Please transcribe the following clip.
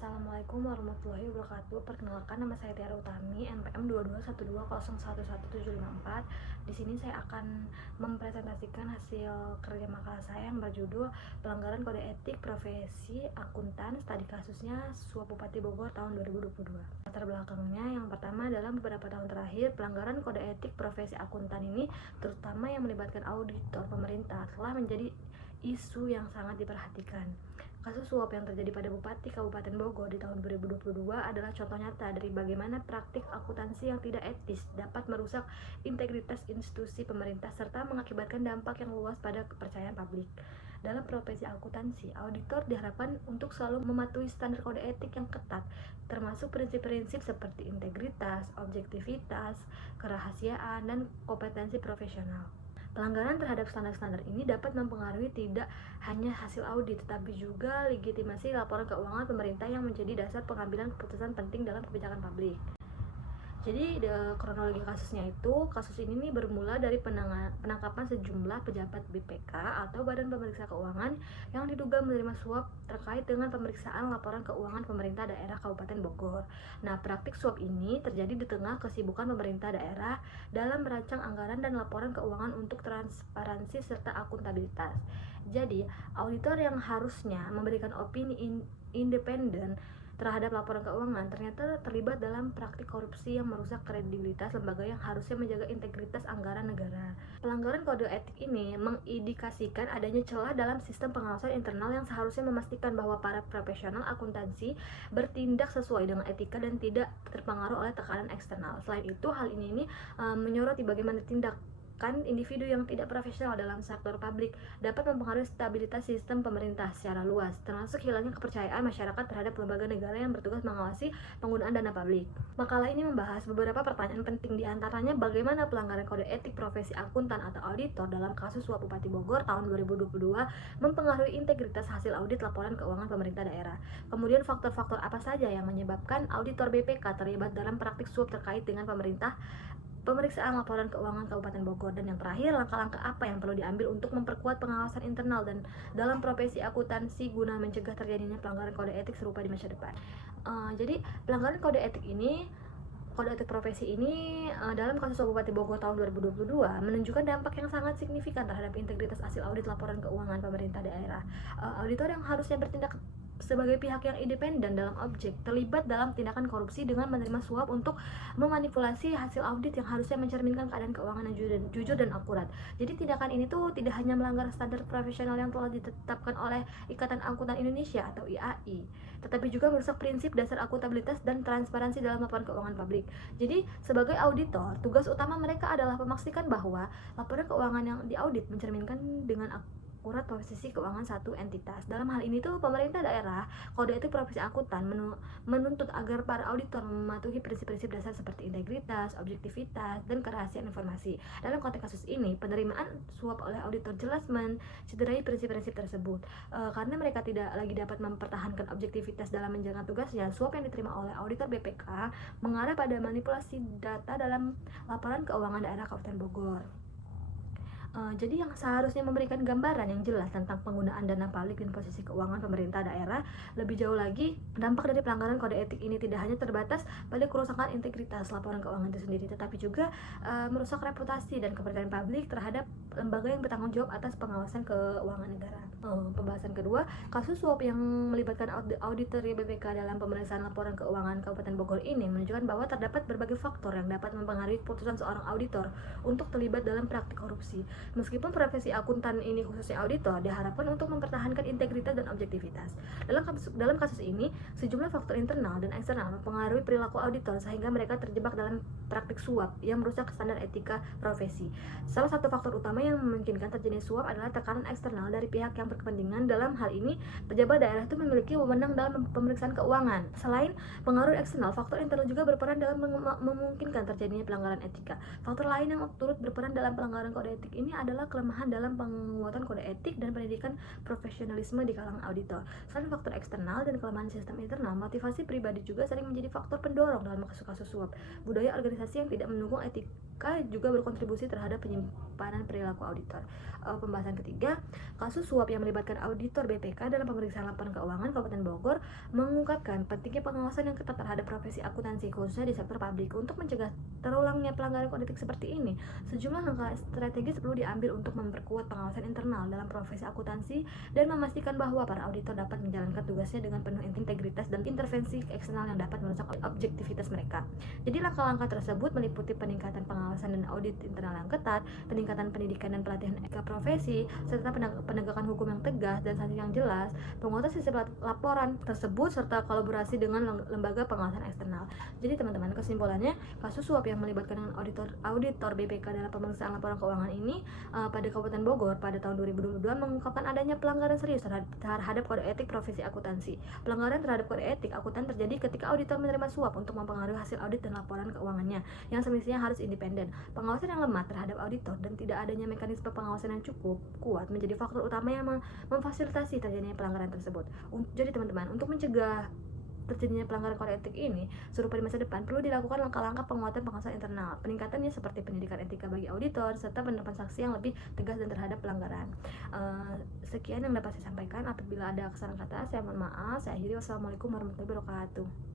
Assalamualaikum warahmatullahi wabarakatuh. Perkenalkan, nama saya Tiara Utami, NPM 221200174. Di sini saya akan mempresentasikan hasil kerja makalah saya yang berjudul Pelanggaran Kode Etik Profesi Akuntan, studi kasusnya suap Bupati Bogor tahun 2022. Latar belakangnya, yang pertama, dalam beberapa tahun terakhir, pelanggaran kode etik profesi akuntan ini, terutama yang melibatkan auditor pemerintah, telah menjadi isu yang sangat diperhatikan. Kasus suap yang terjadi pada Bupati Kabupaten Bogor di tahun 2022 adalah contoh nyata dari bagaimana praktik akuntansi yang tidak etis dapat merusak integritas institusi pemerintah serta mengakibatkan dampak yang luas pada kepercayaan publik. Dalam profesi akuntansi, auditor diharapkan untuk selalu mematuhi standar kode etik yang ketat, termasuk prinsip-prinsip seperti integritas, objektivitas, kerahasiaan, dan kompetensi profesional. Pelanggaran terhadap standar-standar ini dapat mempengaruhi tidak hanya hasil audit, tetapi juga legitimasi laporan keuangan pemerintah yang menjadi dasar pengambilan keputusan penting dalam kebijakan publik. Jadi kronologi kasusnya itu, kasus ini nih bermula dari penangkapan sejumlah pejabat BPK atau Badan Pemeriksa Keuangan yang diduga menerima suap terkait dengan pemeriksaan laporan keuangan pemerintah daerah Kabupaten Bogor. Nah, praktik suap ini terjadi di tengah kesibukan pemerintah daerah dalam merancang anggaran dan laporan keuangan untuk transparansi serta akuntabilitas. Jadi, auditor yang harusnya memberikan opini independen terhadap laporan keuangan ternyata terlibat dalam praktik korupsi yang merusak kredibilitas lembaga yang harusnya menjaga integritas anggaran negara. Pelanggaran kode etik ini mengindikasikan adanya celah dalam sistem pengawasan internal yang seharusnya memastikan bahwa para profesional akuntansi bertindak sesuai dengan etika dan tidak terpengaruh oleh tekanan eksternal. Selain itu, hal ini menyoroti bagaimana individu yang tidak profesional dalam sektor publik dapat mempengaruhi stabilitas sistem pemerintah secara luas, termasuk hilangnya kepercayaan masyarakat terhadap lembaga negara yang bertugas mengawasi penggunaan dana publik. Makalah ini membahas beberapa pertanyaan penting, diantaranya bagaimana pelanggaran kode etik profesi akuntan atau auditor dalam kasus suap Bupati Bogor tahun 2022 mempengaruhi integritas hasil audit laporan keuangan pemerintah daerah. Kemudian faktor-faktor apa saja yang menyebabkan auditor BPK terlibat dalam praktik suap terkait dengan pemeriksaan laporan keuangan Kabupaten Bogor, dan yang terakhir, langkah-langkah apa yang perlu diambil untuk memperkuat pengawasan internal dan dalam profesi akuntansi guna mencegah terjadinya pelanggaran kode etik serupa di masa depan. Jadi pelanggaran kode etik profesi ini dalam kasus Bupati Bogor tahun 2022 menunjukkan dampak yang sangat signifikan terhadap integritas hasil audit laporan keuangan pemerintah daerah. Auditor yang harusnya bertindak sebagai pihak yang independen dalam objek terlibat dalam tindakan korupsi dengan menerima suap untuk memanipulasi hasil audit yang harusnya mencerminkan keadaan keuangan yang jujur dan akurat. Jadi tindakan ini tuh tidak hanya melanggar standar profesional yang telah ditetapkan oleh Ikatan Akuntan Indonesia atau IAI, tetapi juga merusak prinsip dasar akuntabilitas dan transparansi dalam laporan keuangan publik. Jadi sebagai auditor, tugas utama mereka adalah memastikan bahwa laporan keuangan yang diaudit mencerminkan dengan akurat posisi keuangan satu entitas. Dalam hal ini tuh pemerintah daerah, kode etik profesi akuntan menuntut agar para auditor mematuhi prinsip-prinsip dasar seperti integritas, objektivitas, dan kerahasiaan informasi. Dalam konteks kasus ini, penerimaan suap oleh auditor jelas mencederai prinsip-prinsip tersebut. Karena mereka tidak lagi dapat mempertahankan objektivitas dalam menjalankan tugasnya, suap yang diterima oleh auditor BPK mengarah pada manipulasi data dalam laporan keuangan daerah Kabupaten Bogor. Jadi yang seharusnya memberikan gambaran yang jelas tentang penggunaan dana publik dan posisi keuangan pemerintah daerah. Lebih jauh lagi, dampak dari pelanggaran kode etik ini tidak hanya terbatas pada kerusakan integritas laporan keuangan itu sendiri, tetapi juga merusak reputasi dan kepercayaan publik terhadap lembaga yang bertanggung jawab atas pengawasan keuangan negara. Pembahasan kedua, kasus suap yang melibatkan auditor BPK dalam pemeriksaan laporan keuangan Kabupaten Bogor ini menunjukkan bahwa terdapat berbagai faktor yang dapat mempengaruhi keputusan seorang auditor untuk terlibat dalam praktik korupsi. Meskipun profesi akuntan ini khususnya auditor diharapkan untuk mempertahankan integritas dan objektivitas. Dalam kasus ini, sejumlah faktor internal dan eksternal mempengaruhi perilaku auditor sehingga mereka terjebak dalam praktik suap yang merusak standar etika profesi. Salah satu faktor utama yang memungkinkan terjadinya suap adalah tekanan eksternal dari pihak yang berkepentingan. Dalam hal ini, pejabat daerah itu memiliki wewenang dalam pemeriksaan keuangan. Selain pengaruh eksternal, faktor internal juga berperan dalam memungkinkan terjadinya pelanggaran etika. Faktor lain yang turut berperan dalam pelanggaran kode etik ini adalah kelemahan dalam penguatan kode etik dan pendidikan profesionalisme di kalangan auditor. Selain faktor eksternal dan kelemahan sistem internal, motivasi pribadi juga sering menjadi faktor pendorong dalam kasus-kasus suap. Budaya organisasi yang tidak mendukung BPK juga berkontribusi terhadap penyimpanan perilaku auditor. Pembahasan ketiga, kasus suap yang melibatkan auditor BPK dalam pemeriksaan laporan keuangan Kabupaten Bogor mengungkapkan pentingnya pengawasan yang ketat terhadap profesi akuntansi khususnya di sektor publik. Untuk mencegah terulangnya pelanggaran kode etik seperti ini, sejumlah langkah strategis perlu diambil untuk memperkuat pengawasan internal dalam profesi akuntansi dan memastikan bahwa para auditor dapat menjalankan tugasnya dengan penuh integritas dan intervensi eksternal yang dapat merusak objektivitas mereka. Jadi langkah-langkah tersebut meliputi peningkatan pengawasan dan audit internal yang ketat, peningkatan pendidikan dan pelatihan etika profesi, serta penegakan hukum yang tegas dan sanksi yang jelas, penguatan sistem laporan tersebut, serta kolaborasi dengan lembaga pengawasan eksternal. Jadi teman-teman, kesimpulannya, kasus suap yang melibatkan auditor BPK dalam pemeriksaan laporan keuangan ini pada Kabupaten Bogor pada tahun 2022 mengungkapkan adanya pelanggaran serius terhadap kode etik profesi akuntansi. Pelanggaran terhadap kode etik akuntan terjadi ketika auditor menerima suap untuk mempengaruhi hasil audit dan laporan keuangannya yang semestinya harus independen. Pengawasan yang lemah terhadap auditor dan tidak adanya mekanisme pengawasan yang cukup kuat menjadi faktor utama yang memfasilitasi terjadinya pelanggaran tersebut. Jadi teman-teman, untuk mencegah terjadinya pelanggaran kode etik ini serupa di masa depan, perlu dilakukan langkah-langkah penguatan pengawasan internal. Peningkatannya seperti pendidikan etika bagi auditor serta penerapan sanksi yang lebih tegas dan terhadap pelanggaran. Sekian yang dapat saya sampaikan. Apabila ada kesalahan kata, saya mohon maaf. Saya akhiri. Wassalamualaikum warahmatullahi wabarakatuh.